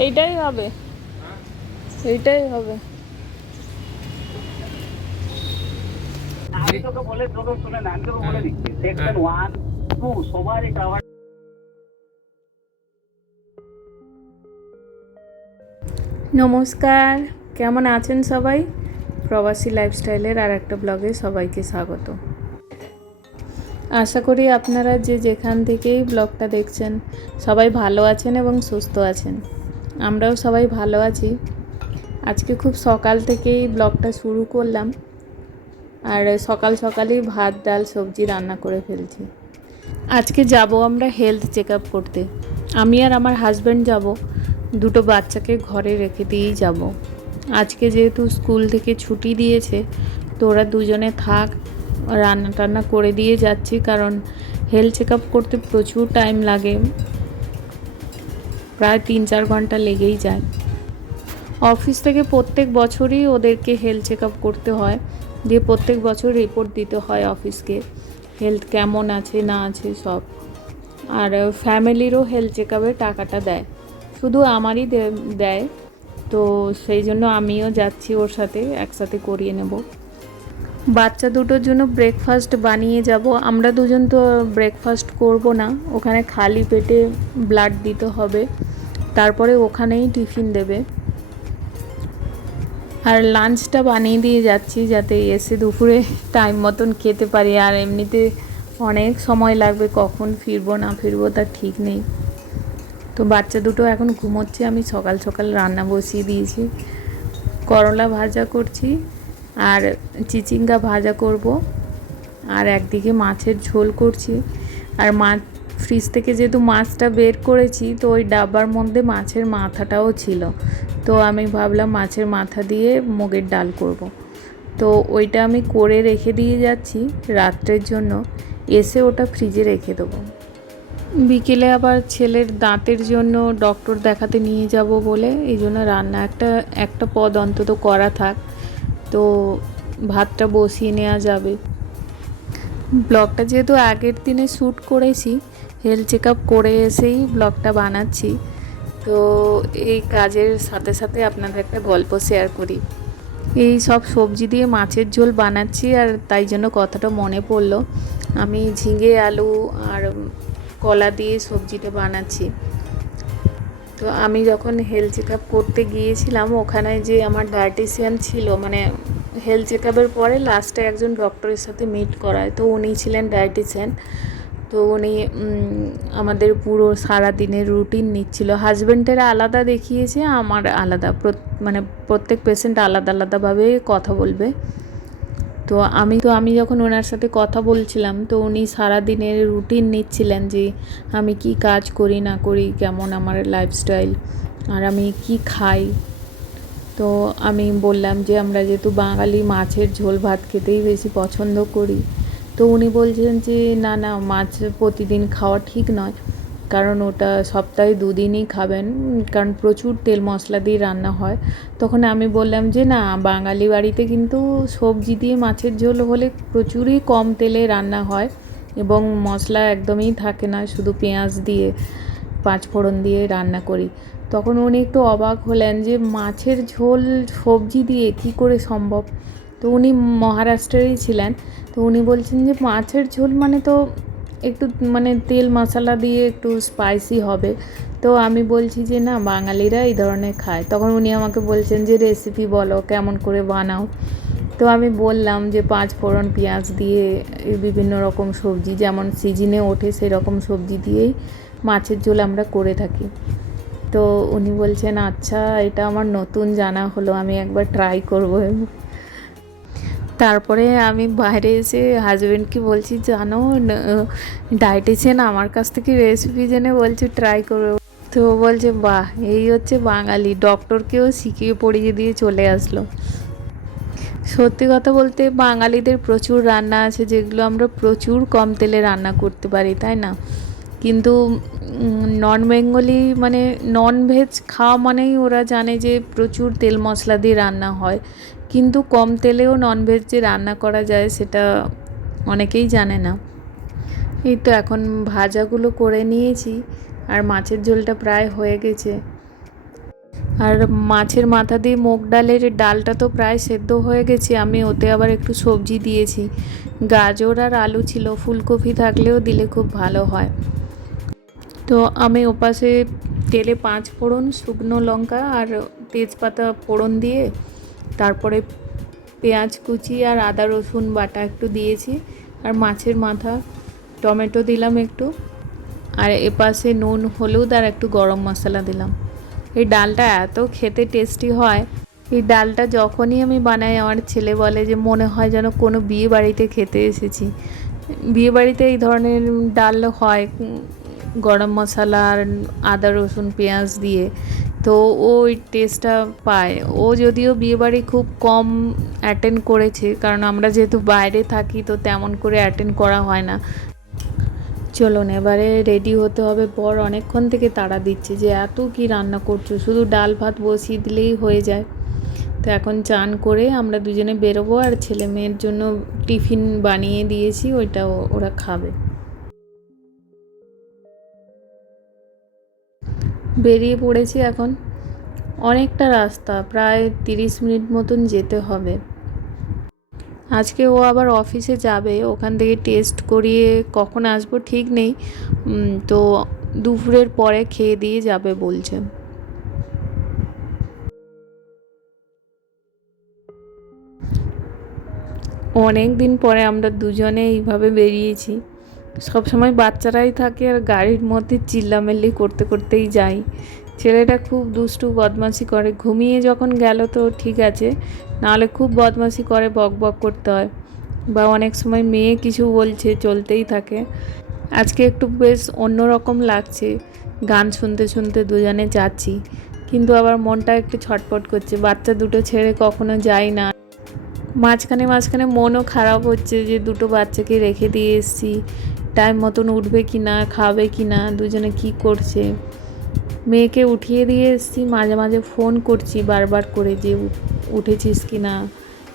এইটাই হবে, এইটাই হবে। আমি তোকে বলে তোকে শুনে না, আমি তোকে বলে দিচ্ছি সেকশন 1 2 সবারই টাওয়ার। নমস্কার, কেমন আছেন সবাই? প্রবাসী লাইফস্টাইলের আর একটা ব্লগে সবাইকে স্বাগত। আশা করি আপনারা যে যেখান থেকেই ব্লগটা দেখছেন সবাই ভালো আছেন এবং সুস্থ আছেন। আমরাও সবাই ভালো আছি। আজকে খুব সকাল থেকেই ব্লগটা শুরু করলাম, আর সকাল সকালই ভাত ডাল সবজি রান্না করে ফেলছি। আজকে যাব আমরা হেলথ চেক আপ করতে। আমি আর আমার হাজব্যান্ড যাব, দুটো বাচ্চাকে ঘরে রেখে দিয়েই যাব। আজকে যেহেতু স্কুল থেকে ছুটি দিয়েছে, তো ওরা দুজনে থাক, রান্না টান্না করে দিয়ে যাচ্ছি, কারণ হেলথ চেক আপ করতে প্রচুর টাইম লাগে, প্রায় 3-4 ঘন্টা লেগেই যায়। অফিস থেকে প্রত্যেক বছরই ওদেরকে হেলথ চেক আপ করতে হয়, দিয়ে প্রত্যেক বছর রিপোর্ট দিতে হয় অফিসকে, হেলথ কেমন আছে না আছে সব। আর ফ্যামিলিরও হেলথ চেক আপের টাকাটা দেয়, শুধু আমারই দেয়। তো সেই জন্য আমিও যাচ্ছি ওর সাথে, একসাথে করিয়ে নেব। বাচ্চা দুটোর জন্য ব্রেকফাস্ট বানিয়ে যাব। আমরা দুজন তো ব্রেকফাস্ট করব না, ওখানে খালি পেটে ব্লাড দিতে হবে, তারপরে ওখানেই টিফিন দেবে। আর লাঞ্চটা বানিয়ে দিয়ে যাচ্ছি যাতে এসে দুপুরে টাইম মতন খেতে পারি। আর এমনিতে অনেক সময় লাগবে, কখন ফিরবো না ফিরবো তার ঠিক নেই। তো বাচ্চা দুটো এখন ঘুমোচ্ছে, আমি সকাল সকাল রান্না বসিয়ে দিয়েছি। করলা ভাজা করছি আর চিচিঙ্গা ভাজা করব, আর একদিকে মাছের ঝোল করছি। আর মাছ ফ্রিজ থেকে যেহেতু মাছটা বের করেছি, তো ওই ডাব্বার মধ্যে মাছের মাথাটাও ছিল, তো আমি ভাবলাম মাছের মাথা দিয়ে মুগের ডাল করব। তো ওইটা আমি করে রেখে দিয়ে যাচ্ছি রাত্রের জন্য, এসে ওটা ফ্রিজে রেখে দেবো। বিকেলে আবার ছেলের দাঁতের জন্য ডক্টর দেখাতে নিয়ে যাব বলে, এই জন্য রান্না একটা পদ অন্তত করা থাক, তো ভাতটা বসিয়ে নেওয়া যাবে। ব্লগটা যেহেতু আগের দিনে শ্যুট করেছি, হেলথ চেক আপ করে এসেই ব্লগটা বানাচ্ছি, তো এই কাজের সাথে সাথে আপনাদের একটা গল্প শেয়ার করি। এই সব সবজি দিয়ে মাছের ঝোল বানাচ্ছি, আর তাই জন্য কথাটা মনে পড়লো। আমি ঝিঙে আলু আর কলা দিয়ে সবজিটা বানাচ্ছি। তো আমি যখন হেলথ চেক আপ করতে গিয়েছিলাম, ওখানে যে আমার ডায়েটিশিয়ান ছিল, মানে হেলথ চেক আপের পরে লাস্টে একজন ডক্টরের সাথে মিট করায়, তো উনি ছিলেন ডায়েটিশিয়ান। তো উনি আমাদের পুরো সারা দিনের রুটিন নিচ্ছিল। হাজব্যান্ডের আলাদা দেখিয়েছে, আমার আলাদা, মানে প্রত্যেক পেশেন্ট আলাদা আলাদাভাবে কথা বলবে। তো আমি যখন ওনার সাথে কথা বলছিলাম, তো উনি সারা দিনের রুটিন নিচ্ছিলেন যে আমি কি কাজ করি না করি, কেমন আমার লাইফস্টাইল, আর আমি কি খাই। তো আমি বললাম যে আমরা যেহেতু বাঙালি, মাছের ঝোল ভাত খেতেই বেশি পছন্দ করি। তো উনি বলছেন যে না না, মাছ প্রতিদিন খাওয়া ঠিক নয়, কারণ ওটা সপ্তাহে 2 দিনই খাবেন, কারণ প্রচুর তেল মশলা দিয়ে রান্না হয়। তখন আমি বললাম যে না, বাঙালি বাড়িতে কিন্তু সবজি দিয়ে মাছের ঝোল হলে প্রচুরই কম তেলে রান্না হয় এবং মশলা একদমই থাকে না, শুধু পেঁয়াজ দিয়ে 5 ফোড়ন দিয়ে রান্না করি। তখন উনি একটু অবাক হলেন যে মাছের ঝোল সবজি দিয়ে কী করে সম্ভব। তো উনি মহারাষ্ট্রেরই ছিলেন। তো উনি বলছেন যে মাছের ঝোল মানে তো একটু মানে তেল মশলা দিয়ে একটু স্পাইসি হবে। তো আমি বলছি যে না, বাঙালিরা এই ধরনের খায়। তখন উনি আমাকে বলছেন যে রেসিপি বলো, কেমন করে বানাও। তো আমি বললাম যে 5 ফোড়ন পেঁয়াজ দিয়ে বিভিন্ন রকম সবজি যেমন সিজনে ওঠে সেরকম সবজি দিয়েই মাছের ঝোল আমরা করে থাকি। তো উনি বলছেন আচ্ছা, এটা আমার নতুন জানা হলো, আমি একবার ট্রাই করবো। তারপরে আমি বাইরে এসে হাজব্যান্ডকে বলছি, জানো ডায়েটিশিয়ান আমার কাছ থেকে রেসিপি জেনে বলছে ট্রাই করবে। তো ও বলছে বাহ, এই হচ্ছে বাঙালি, ডক্টরকেও শিখিয়ে পড়িয়ে দিয়ে চলে আসলো। সত্যি কথা বলতে বাঙালিদের প্রচুর রান্না আছে যেগুলো আমরা প্রচুর কম তেলে রান্না করতে পারি, তাই না? কিন্তু নন বেঙ্গলি মানে নন ভেজ খাওয়া মানেই ওরা জানে যে প্রচুর তেল মশলা দিয়ে রান্না হয়, কিন্তু কম তেলেও ননভেজ যে রান্না করা যায় সেটা অনেকেই জানে না। এই তো এখন ভাজাগুলো করে নিয়েছি, আর মাছের ঝোলটা প্রায় হয়ে গেছে। আর মাছের মাথা দিয়ে মুগ ডালের ডালটা তো প্রায় সেদ্ধ হয়ে গেছে, আমি ওতে আবার একটু সবজি দিয়েছি, গাজর আর আলু ছিল, ফুলকপি থাকলেও দিলে খুব ভালো হয়। তো আমি ওপাশে তেলে 5 ফোড়ন, শুকনো লঙ্কা আর তেজপাতা ফোড়ন দিয়ে তারপরে পেঁয়াজ কুচি আর আদা রসুন বাটা একটু দিয়েছি, আর মাছের মাথা, টমেটো দিলাম একটু, আর এপাশে নুন হলুদ আর একটু গরম মশলা দিলাম। এই ডালটা এত খেতে টেস্টি হয়, এই ডালটা যখনই আমি বানাই আমার ছেলে বলে যে মনে হয় যেন কোনো বিয়ে বাড়িতে খেতে এসেছি। বিয়ে বাড়িতে এই ধরনের ডাল হয়, গরম মশলা আর আদা রসুন পেঁয়াজ দিয়ে, তো ও ওই টেস্টটা পায়। ও যদিও বিয়েবাড়ি খুব কম অ্যাটেন্ড করেছে, কারণ আমরা যেহেতু বাইরে থাকি তো তেমন করে অ্যাটেন্ড করা হয় না। চলুন এবারে রেডি হতে হবে, বর অনেকক্ষণ থেকে তাড়া দিচ্ছে যে এত কি রান্না করছো, শুধু ডাল ভাত বসিয়ে দিলেই হয়ে যায়। তো এখন চান করে আমরা দুজনে বেরোবো, আর ছেলে মেয়ের জন্য টিফিন বানিয়ে দিয়েছি, ওইটা ওরা খাবে। বেরিয়ে পড়েছি এখন, অনেকটা রাস্তা, প্রায় 30 মিনিট মতন যেতে হবে। আজকে ও আবার অফিসে যাবে, ওখান থেকে টেস্ট করিয়ে কখন আসবো ঠিক নেই, তো দুপুরের পরে খেয়ে দিয়ে যাবে বলছে। অনেক দিন পরে আমরা দুজনে এইভাবে বেরিয়েছি, সবসময় বাচ্চারাই থাকে আর গাড়ির মধ্যে চিল্লামিল্লি করতে করতেই যাই। ছেলেটা খুব দুষ্টু বদমাশি করে, ঘুমিয়ে যখন গেল তো ঠিক আছে, নাহলে খুব বদমাশি করে, বক বক করতে হয়, বা অনেক সময় মেয়ে কিছু বলছে চলতেই থাকে। আজকে একটু বেশ অন্যরকম লাগছে, গান শুনতে শুনতে দুজনে যাচ্ছি, কিন্তু আবার মনটা একটু ছটপট করছে, বাচ্চা দুটো ছেড়ে কখনো যাই না। মাঝখানে মাঝখানে মনও খারাপ হচ্ছে যে দুটো বাচ্চাকে রেখে দিয়ে এসেছি, টাইম মতন উঠবে কি না, খাবে কি না, দুজনে কি করছে। মেয়েকে উঠিয়ে দিয়ে এসেছি, মাঝে মাঝে ফোন করছি বারবার করে যে উঠেছিস কি না,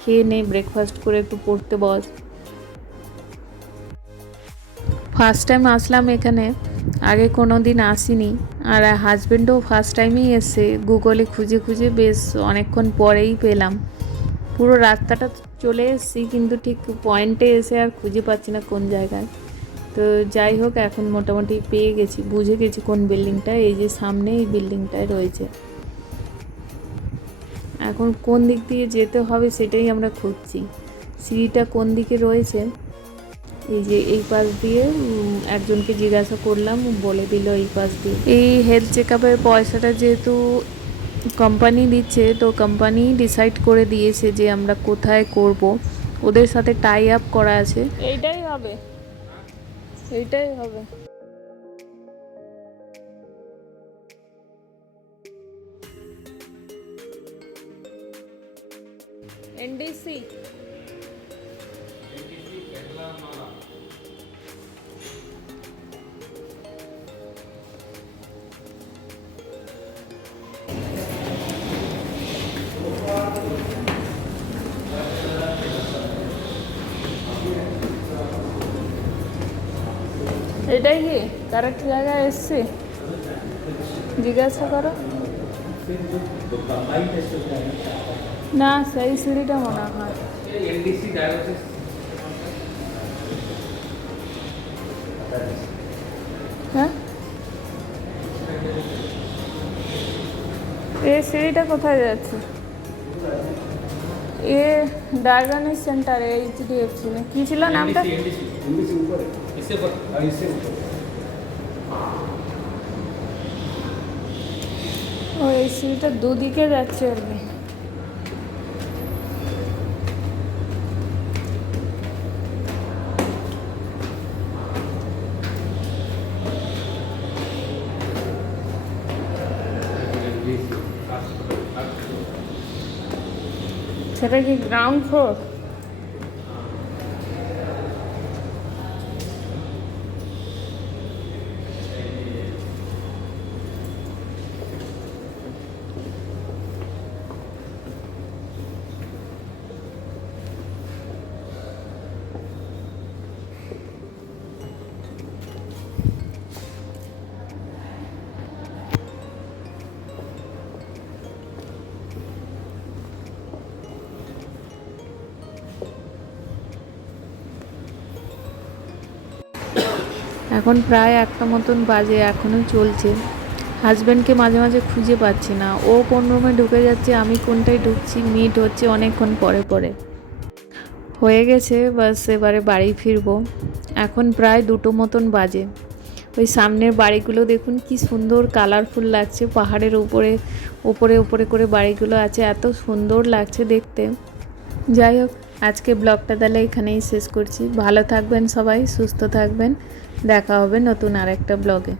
খেয়ে নে, ব্রেকফাস্ট করে একটু পড়তে বস। ফার্স্ট টাইম আসলাম এখানে, আগে কোনো দিন আসিনি, আর হাজব্যান্ডও ফার্স্ট টাইমই এসে, গুগলে খুঁজে খুঁজে বেশ অনেকক্ষণ পরেই পেলাম। পুরো রাস্তাটা চলে এসেছি, কিন্তু ঠিক পয়েন্টে এসে আর খুঁজে পাচ্ছি না কোন জায়গায়। তো যাই হোক, এখন মোটামুটি পেয়ে গেছি, বুঝে গেছি কোন বিল্ডিংটা, এই যে সামনে এই বিল্ডিংটায় রয়েছে। এখন কোন দিক দিয়ে যেতে হবে সেটাই আমরা খুঁজছি, সিঁড়িটা কোন দিকে রয়েছে। এই যে এই পাশ দিয়ে একজনকে জিজ্ঞাসা করলাম, বলে দিল এই পাশ দিয়ে। এই হেলথ চেক আপের পয়সাটা যেহেতু কোম্পানি দিচ্ছে, তো কোম্পানি ডিসাইড করে দিয়েছে যে আমরা কোথায় করব, ওদের সাথে টাই আপ করা আছে। এইটাই হবে, এইটাই হবে। এনডিসি এটাই কি কারেক্ট জায়গায় এসছে, জিজ্ঞাসা করো না, সেই সিঁড়িটা মনে হয়। হ্যাঁ, এই সিঁড়িটা কোথায় যাচ্ছে? এ ডায়াগনিস সেন্টার, এইচডিএফসি না কি ছিল নামটা? ও এই সিঁড়িটা দুদিকে যাচ্ছে আর কি। সেটা কি গ্রাউন্ড ফ্লোর? এখন প্রায় 1টা মতন বাজে, এখনও চলছে। হাজব্যান্ডকে মাঝে মাঝে খুঁজে পাচ্ছি না, ও কোন রুমে ঢুকে যাচ্ছে, আমি কোনটায় ঢুকছি, মিট হচ্ছে অনেকক্ষণ পরে পরে। হয়ে গেছে, বাস এবারে বাড়ি ফিরবো। এখন প্রায় 2টো মতন বাজে। ওই সামনের বাড়িগুলো দেখুন কি সুন্দর কালারফুল লাগছে, পাহাড়ের উপরে উপরে উপরে করে বাড়িগুলো আছে, এত সুন্দর লাগছে দেখতে। যাই হোক, আজকে ব্লগটা তাহলে এখানেই শেষ করছি। ভালো থাকবেন সবাই, সুস্থ থাকবেন, দেখা হবে নতুন আরেকটা ব্লগে।